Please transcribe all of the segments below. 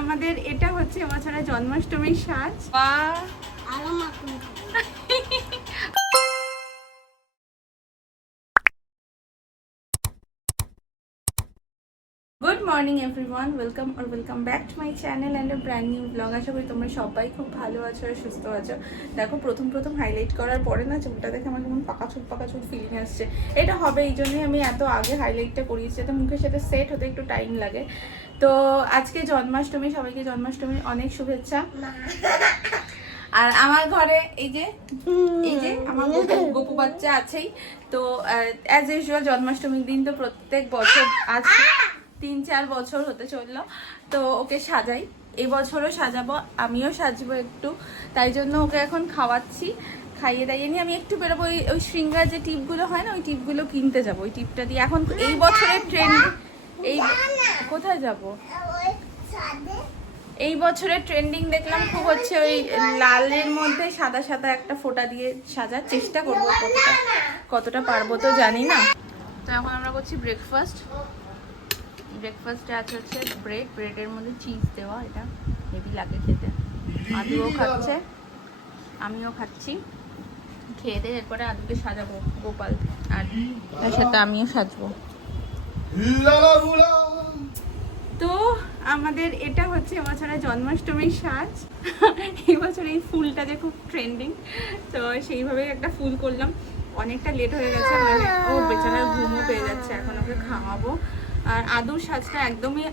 আমাদের এটা হচ্ছে এবছরের জন্মাষ্টমীর সাজ। বা good morning everyone welcome R welcome back to my channel and brand new blog আশা করি তোমরা সবাই খুব ভালো আছো আর সুস্থ আছো। দেখো, প্রথম প্রথম হাইলাইট করার পরে না, চুলটা দেখে আমার কেমন পাকা চুল পাকা চুল ফিলিং আসছে। এটা হবে, এই জন্যই আমি এত আগে হাইলাইটটা করিয়েছি, যাতে মুখের সাথে সেট হতে একটু টাইম লাগে। তো আজকে জন্মাষ্টমী, সবাইকে জন্মাষ্টমীর অনেক শুভেচ্ছা। আর আমার ঘরে এই যে এই যে আমার গপু বাচ্চা আছেই। তো অ্যাজ ইউজুয়াল জন্মাষ্টমীর দিন তো প্রত্যেক বছর আজ তিন চার বছর হতে চলল। তো ওকে সাজাই। এবছরও সাজাবো, আমিও সাজবো একটু। তাই জন্য ওকে এখন খাওয়াচ্ছি। খাইয়ে দাইয়ে নিয়ে আমি একটু বেরোবো। ওই ওই শৃঙ্গার যে টিপগুলো হয় না, ওই টিপগুলো কিনতে যাব। ওই টিপটা দিয়ে এখন এই বছরের ট্রেন্ড এই কোথায় যাব? এই বছরের ট্রেন্ডিং দেখলাম খুব হচ্ছে ওই লালের মধ্যে সাদা সাদা একটা ফোঁটা দিয়ে সাজার চেষ্টা করব কতটা কতটা পারব তো জানি না। তো এখন আমরা করছি ব্রেকফাস্ট ব্রেকফাস্টে আছে হচ্ছে ব্রেড ব্রেডের মধ্যে চিজ দেওয়া এটা হেভি লাগে খেতে। আদুও খাচ্ছে আমিও খাচ্ছি। খেয়ে দিয়ে এরপরে আদুকে সাজাবো গোপাল আর তার সাথে আমিও সাজবো। তো আমাদের এটা হচ্ছে এবছরের জন্মাষ্টমীর সাজ। এবছর এই ফুলটা যে খুব ট্রেন্ডিং তো সেইভাবে একটা ফুল করলাম। অনেকটা লেট হয়ে গেছে মানে ও বেচারা ঘুমও পেয়ে যাচ্ছে এখন ওকে খাওয়াবো। আর আদুর সাজটা একদমই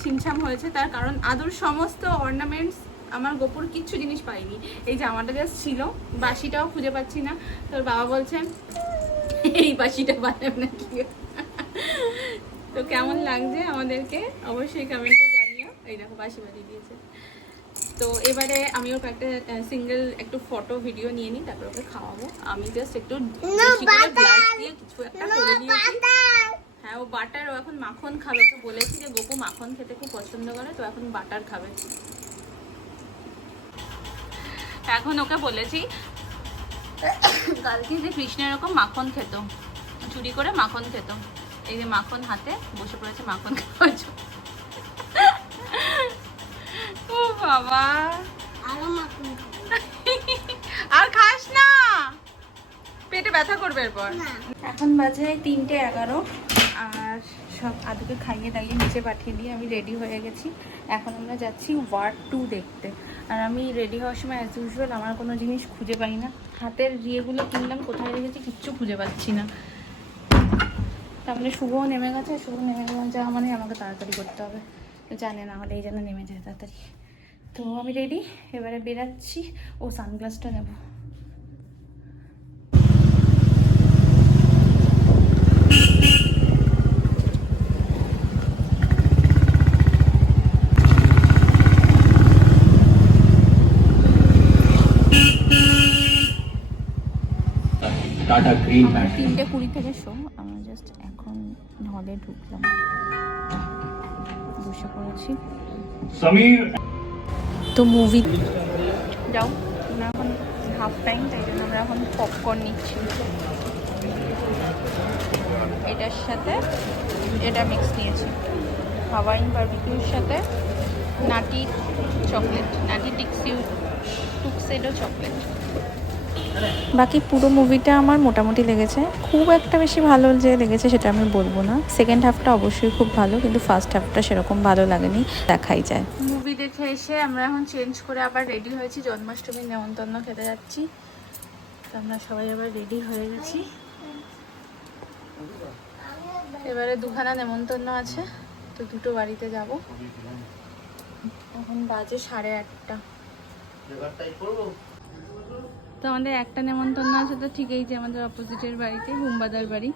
ছিমছাম হয়েছে। তার কারণ আদুর সমস্ত অর্নামেন্টস আমার গোপুর কিচ্ছু জিনিস পাইনি এই জামাটা জাস্ট ছিল বাসিটাও খুঁজে পাচ্ছি না। তোর বাবা বলছেন এই বাসিটা বানাবে নাকি? তো কেমন লাগছে আমাদেরকে? অবশ্যই কমেন্টে জানিও। এই দেখো বাসি বাজিয়ে দিয়েছে। তো এবারে আমি ওকে একটা সিঙ্গেল একটু ফটো ভিডিও নিয়ে নিই তারপর ওকে খাওয়াবো। আমি জাস্ট একটু কিছু একটা করে হ্যাঁ ও বাটার ও এখন মাখন খাবে। তো বলেছি যে গোপু মাখন খেতে খুব পছন্দ করে তো এখন বাটার খাবে। এখন ওকে বলেছি কালকে যে কৃষ্ণ এরকম মাখন খেত চুরি করে মাখন খেত। এই যে মাখন হাতে বসে পড়েছে মাখন খাওয়ার জন্য। ও বাবা। আরও মাখন আর খাস না। পেটে ব্যথা করবে এরপর। এখন বাজে তিনটে এগারো। আর সব আদুকে খাইয়ে দাইয়ে নিচে পাঠিয়ে দিয়ে আমি রেডি হয়ে গেছি। এখন আমরা যাচ্ছি ওয়ার্ড টু দেখতে। আর আমি রেডি হওয়ার সময় অ্যাজ ইউজুয়াল আমার কোনো জিনিস খুঁজে পাই না। হাতের ইয়েগুলো কিনলাম, কোথায় রেখেছি কিচ্ছু খুঁজে পাচ্ছি না। তারপরে শুভও নেমে গেছে। শুভ নেমে যাওয়া মানে আমাকে তাড়াতাড়ি করতে হবে। জানে না হলে এই জন্য নেমে যায় তাড়াতাড়ি। তো আমি রেডি এবারে বেরাচ্ছি। ও সানগ্লাসটা নেব। টাটা গ্রিন আমার তিনটে কুড়ি থেকে শো আমরা জাস্ট এখন হলে ঢুকলাম। বসে পড়েছি। সমীর তো মুভি যাও আমরা এখন হাফ টাইম তাই জন্য আমরা এখন পপকর্ন নিচ্ছি। এটার সাথে এটা মিক্স নিয়েছি। হাওয়াইন বারবিকিউর সাথে নাটি চকলেট নাটি টিক্সিউ টুকসেডো চকলেট বাকি পুরো মুভিটা আমার মোটামুটি লেগেছে। খুব একটা বেশি ভালো যে লেগেছে সেটা আমি বলব না। সেকেন্ড হাফটা অবশ্যই খুব ভালো কিন্তু ফার্স্ট হাফটা সেরকম ভালো লাগেনি দেখাই যায়। মুভি দেখে এসে আমরা এখন চেঞ্জ করে আবার রেডি হয়েছি জন্মাষ্টমীর নেমন্তন্ন খেতে যাচ্ছি। তো আমরা সবাই আবার রেডি হয়ে গেছি। এবারে দুখানা নেমন্তন্ন আছে তো দুটো বাড়িতে যাব। এখন বাজে সাড়ে আটটা। তো আমাদের একটা নেমন্তন্ন আছে তো ঠিক এই যে আমাদের অপোজিটের বাড়িতে হুম্বাদার বাড়ি।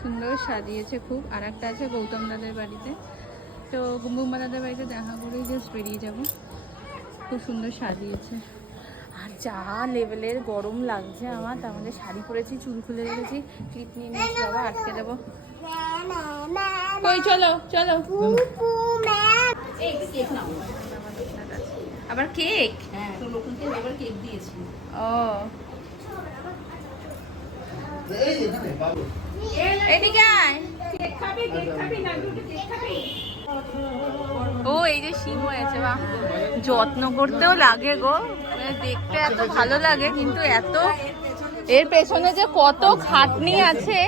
সুন্দর সাজিয়েছে খুব। আর একটা আছে গৌতম দাদের বাড়িতে। তো বুম্বা দাদের বাড়িতে দেখা করেই জাস্ট বেরিয়ে যাব। খুব সুন্দর সাজিয়েছে। আর যা লেভেলের গরম লাগছে আমার তার মধ্যে শাড়ি পরেছি চুল খুলে রেখেছি। ক্লিপ নিয়ে নিয়েছি বাবা আটকে দেবো চলো চলো। আবার কেক হ্যাঁ। তো লোককে এবার কেক দিয়েছি। ও। এদিকে ও এই যে শিম হয়েছে বা যত্ন করতেও লাগে গো। মানে দেখতে এত ভালো লাগে কিন্তু এত এর পেছনে যে কত খাটনি আছে।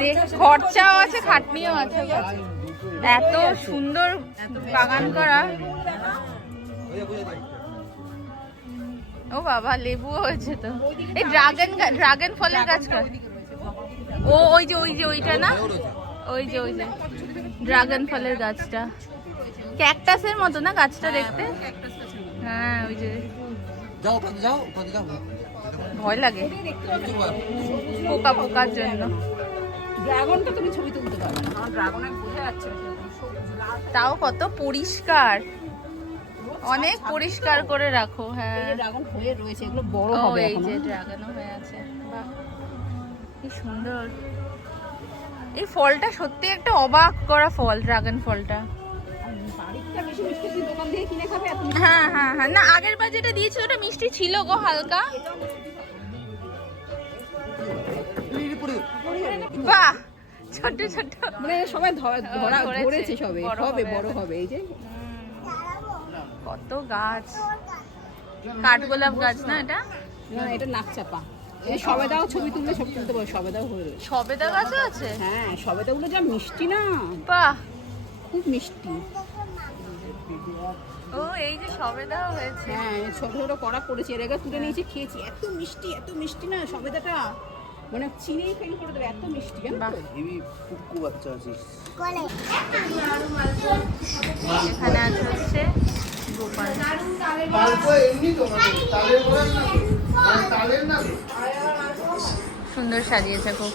দেখ খরচাও আছে খাটনিও আছে এত সুন্দর বাগান করা। ও বাবা লেবু হয়েছে তো। এই ড্রাগন ড্রাগন ফলের গাছ কার? ও ওই যে ওই যে ওইটা না? ওই যে ওই যে ড্রাগন ফলের গাছটা। ক্যাকটাসের মতো না গাছটা দেখতে? হ্যাঁ ওই যে। যাও ওখানে যাও ওখানে যাও। ভয় লাগে। পোকা পোকার জন্য। ড্রাগনটা তুমি ছবি তুলতে পারবে না ড্রাগন বোঝা যাচ্ছে তাও কত পরিষ্কার। অনেক পরিষ্কার করে রাখো হ্যাঁ। এই ড্রাগন হয়ে রয়েছে এগুলো বড় হবে এই যে ড্রাগনও হয়ে আছে বাহ। কি সুন্দর। এই ফলটা সত্যি একটা অবাক করা ফল ড্রাগন ফলটা। হ্যাঁ হ্যাঁ হ্যাঁ। না আগের বার যেটা দিয়েছিল ওটা মিষ্টি ছিল গো হালকা। বাহ! ছোট ছোট। মানে সবাই ধরা ধরেছে, ধরেছে সবে হবে বড় হবে এই যে। কত গাছ? কাঠগোলাপ গাছ না এটা? না এটা নাক চাপা এই সবেদাও ছবি তুললে ছবি তুলতে পারো সবেদাও হয়ে রয়েছে সবেদা গাছও আছে? হ্যাঁ সবেদাগুলো যা মিষ্টি না। বাহ! খুব মিষ্টি। ও এই যে হয়েছে। হ্যাঁ এই ছোট ছোট করা পড়েছে এর আগে তুলে নিয়েছি খেয়েছি। এত মিষ্টি এত মিষ্টি না সবেদাটা। মানে চিনি ফেল করে দেবে এত মিষ্টি জানো? কুকু বাচ্চা আছিস। কোলে। এখানে আছে হচ্ছে গোপাল। সুন্দর সাজিয়েছে খুব।